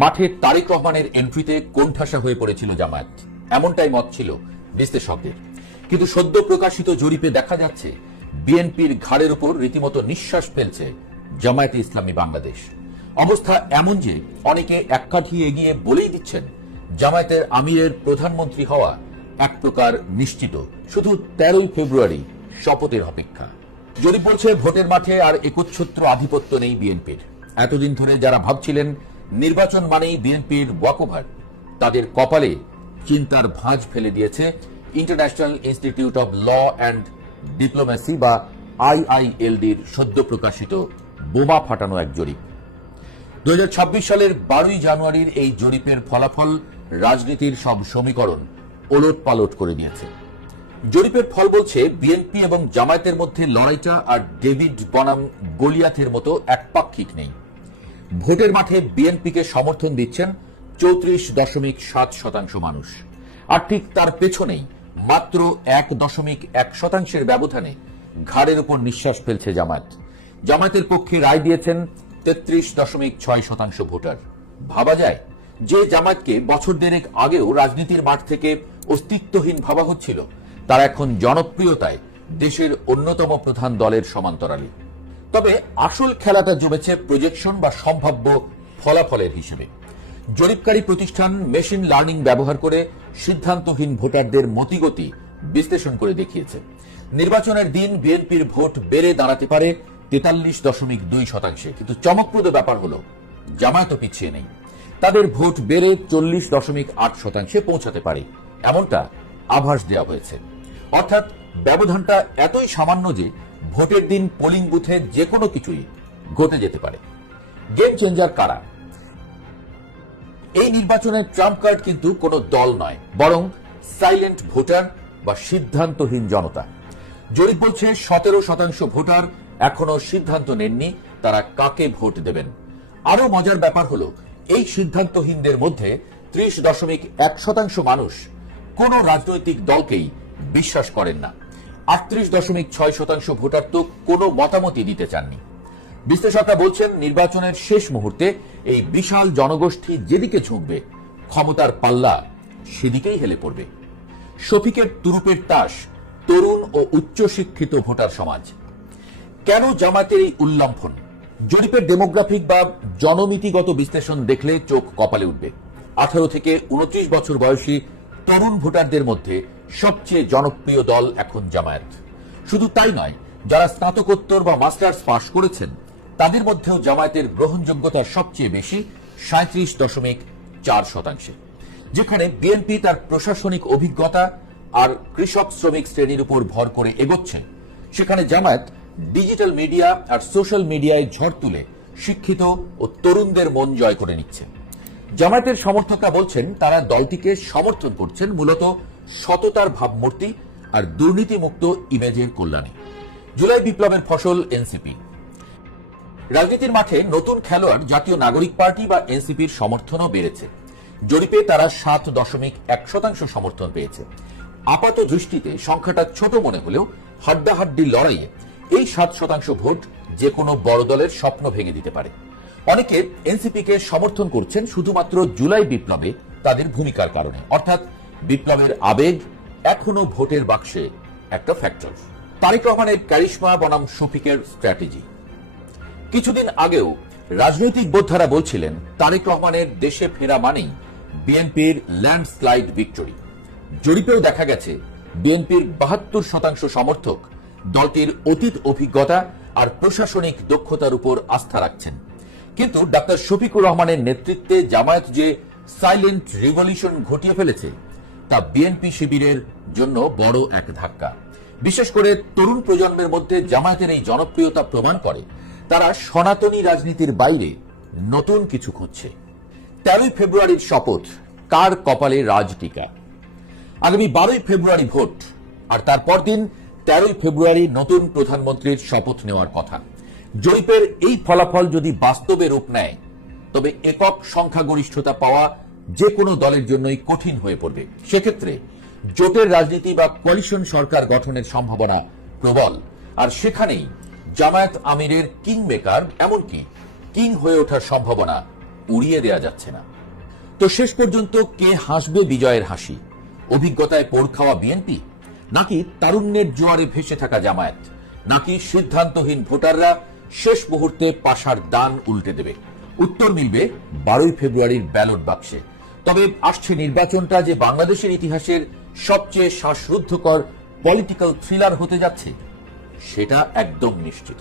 মাঠে তারেক রহমানের এন্ট্রিতে কোণঠাসা হয়ে পড়েছিল জামায়াত, এমনটাই মত ছিল বিশ্লেষকদের। কিন্তু সদ্য প্রকাশিত জরিপে দেখা যাচ্ছে বিএনপির ঘাড়ের উপর রীতিমতো নিঃশ্বাস ফেলছে জামায়াতে ইসলামী বাংলাদেশ। অবস্থা এমন যে অনেকে এক কাঠি এগিয়ে বলেই দিচ্ছেন জামায়াতের আমিরের প্রধানমন্ত্রী হওয়া এক প্রকার নিশ্চিত, শুধু 13 ফেব্রুয়ারি শপথের অপেক্ষা। জরিপ বলছে ভোটের মাঠে আর একচ্ছত্র আধিপত্য নেই বিএনপির। এতদিন ধরে যারা ভাবছিলেন নির্বাচন মানেই বিএনপির ওয়াকওভার, তাদের কপালে চিন্তার ভাঁজ ফেলে দিয়েছে international institute of law and diplomacy বা IILDর সদ্য প্রকাশিত বোমা ফাটানো এক জরিপ। 2026 সালের 12 জানুয়ারির এই জরিপের ফলাফল রাজনীতির সব সমীকরণ ওলটপালট করে দিয়েছে। জরিপের ফল বলছে বিএনপি এবং জামায়াতের মধ্যে লড়াইটা আর ডেভিড বনাম গলিয়াথের মতো একপাক্ষিক নেই। ভোটের মাঠে বিএনপিকে সমর্থন দিচ্ছেন 34.7% মানুষ, আর ঠিক তার পেছনেই মাত্র 1.1% ব্যবধানে ঘাড়ের উপর নিঃশ্বাস ফেলছে জামায়াত। জামায়াতের পক্ষে রায় দিয়েছেন 33.6% ভোটার। ভাবা যায় যে জামায়াতকে বছর দেড়েক আগেও রাজনীতির মাঠ থেকে অস্তিত্বহীন ভাবা হচ্ছিল, তারা এখন জনপ্রিয়তায় দেশের অন্যতম প্রধান দলের সমান্তরালী। তবে আসল খেলাটা জমেছে প্রজেকশন বা সম্ভাব্য ফলাফলের হিসেবে। জরিপকারী প্রতিষ্ঠান মেশিন লার্নিং ব্যবহার করে সিদ্ধান্তহীন ভোটারদের মতিগতি বিশ্লেষণ করে দেখিয়েছে নির্বাচনের দিন বিএনপির ভোট বেড়ে দাঁড়াতে পারে 43.2%। কিন্তু চমকপ্রদ ব্যাপার হলো জামায়াত পিছিয়ে নেই, তাদের ভোট বেড়ে 40.8% পৌঁছাতে পারে, এমনটা আভাস দেওয়া হয়েছে। অর্থাৎ ব্যবধানটা এতই সামান্য যে ভোটের দিন পোলিং বুথে যে কোনো কিছুই ঘটে যেতে পারে। গেম চেঞ্জার কারা? এই নির্বাচনের ট্রাম্প কার্ড কিন্তু কোনো দল নয়, বরং সাইলেন্ট ভোটার বা সিদ্ধান্তহীন জনতা। জরিপ বলছে 17% ভোটার এখনো সিদ্ধান্ত নেননি তারা কাকে ভোট দেবেন। আরো মজার ব্যাপার হলো এই সিদ্ধান্তহীনদের মধ্যে 30.1% মানুষ কোন রাজনৈতিক দলকেই বিশ্বাস করেন না। 38.6% ভোটার তো কোনো মতামতই দিতে চাননি। বিশ্লেষকরা বলছেন নির্বাচনের শেষ মুহূর্তে এই বিশাল জনগোষ্ঠী যেদিকে ঝুঁকবে, ক্ষমতার পাল্লা সেদিকেই হেলে পড়বে। শফিকের তুরুপের তাস তরুণ ও উচ্চশিক্ষিত ভোটার সমাজ। কেন জামায়াতের এই উল্লম্ফন? জরিপের ডেমোগ্রাফিক বা জনমিতিগত বিশ্লেষণ দেখলে চোখ কপালে উঠবে। 18 থেকে 29 বছর বয়সী তরুণ ভোটারদের মধ্যে সবচেয়ে জনপ্রিয় দল এখন জামায়াত। শুধু তাই নয়, যারা স্নাতকোত্তর বা মাস্টার্স পাশ করেছেন তাদের মধ্যেও জামায়াতের গ্রহণযোগ্যতা সবচেয়ে বেশি 37.4%। যেখানে বিএনপি তার প্রশাসনিক অভিজ্ঞতা আর কৃষক শ্রমিক শ্রেণীর উপর ভর করে এগোচ্ছে, সেখানে জামায়াত ডিজিটাল মিডিয়া আর সোশ্যাল মিডিয়ায় ঝড় তুলে শিক্ষিত ও তরুণদের মন জয় করে নিচ্ছে। জামায়াতের সমর্থকরা বলছেন তারা দলটিকে সমর্থন করছেন মূলত সততার ভাবমূর্তি আর দুর্নীতিমুক্ত ইমেজের কল্যাণে। জুলাই বিপ্লবের ফসল এনসিপি। রাজনীতির মাঠে নতুন খেলোয়াড় জাতীয় নাগরিক পার্টি বা এনসিপির সমর্থনও বেড়েছে। জরিপে তারা 7.1% সমর্থন পেয়েছে। আপাত দৃষ্টিতে সংখ্যাটা ছোট মনে হলেও হাড্ডাহাড্ডি লড়াইয়ে এই 7% ভোট যে কোনো বড় দলের স্বপ্ন ভেঙে দিতে পারে। অনেকে এনসিপিকে সমর্থন করছেন শুধুমাত্র জুলাই বিপ্লবে তাদের ভূমিকার কারণে, অর্থাৎ বিপ্লবের আবেগ এখনো ভোটের বাক্সে একটা ফ্যাক্টর। তারেক রহমানের ক্যারিশমা বনাম শফিকের স্ট্র্যাটেজি। কিছুদিন আগেও রাজনৈতিক বোদ্ধারা বলছিলেন তারেক রহমানের দেশে ফেরা মানেই বিএনপির ল্যান্ডস্লাইড ভিক্টরি। জরিপেও দেখা গেছে বিএনপির 72% সমর্থক দলটির অতীত অভিজ্ঞতা আর প্রশাসনিক দক্ষতার উপর আস্থা রাখছেন। কিন্তু ডাক্তার শফিকুর রহমানের নেতৃত্বে জামায়াত যে সাইলেন্ট রিভলিউশন ঘটিয়ে ফেলেছে তা বিএনপি শিবিরের জন্য বড় এক ধাক্কা। বিশেষ করে তরুণ প্রজন্মের মধ্যে জামায়াতের এই জনপ্রিয়তা প্রমাণ করে তারা সনাতনী রাজনীতির বাইরে নতুন কিছু খুঁজছে। 13 ফেব্রুয়ারির শপথ, কার কপালে রাজটিকা? আগামী 12 ফেব্রুয়ারি ভোট, আর তারপর দিন 13 ফেব্রুয়ারি নতুন প্রধানমন্ত্রীর শপথ নেওয়ার কথা। জরিপের এই ফলাফল যদি বাস্তবে রূপ নেয় তবে একক সংখ্যাগরিষ্ঠতা পাওয়া যে কোনো দলের জন্যই কঠিন হয়ে পড়বে। সেক্ষেত্রে জোটের রাজনীতি বা কোয়ালিশন সরকার গঠনের সম্ভাবনা প্রবল, আর সেখানেই জামায়াত আমিরের কিং মেকার এমনকি কিং হয়ে ওঠার সম্ভাবনা উড়িয়ে দেয়া যাচ্ছে না। তো শেষ পর্যন্ত কে হাসবে বিজয়ের হাসি? অভিজ্ঞতায় পোড় খাওয়া বিএনপি, নাকি তারুণ্যের জোয়ারে ভেসে থাকা জামায়াত, নাকি সিদ্ধান্তহীন ভোটাররা শেষ মুহূর্তে পাশার দান উল্টে দেবে? উত্তর মিলবে 12 ফেব্রুয়ারির ব্যালট বাক্সে। তবে আসছে নির্বাচনটা যে বাংলাদেশের ইতিহাসের সবচেয়ে শ্বাসরুদ্ধকর পলিটিক্যাল থ্রিলার হতে যাচ্ছে, সেটা একদম নিশ্চিত।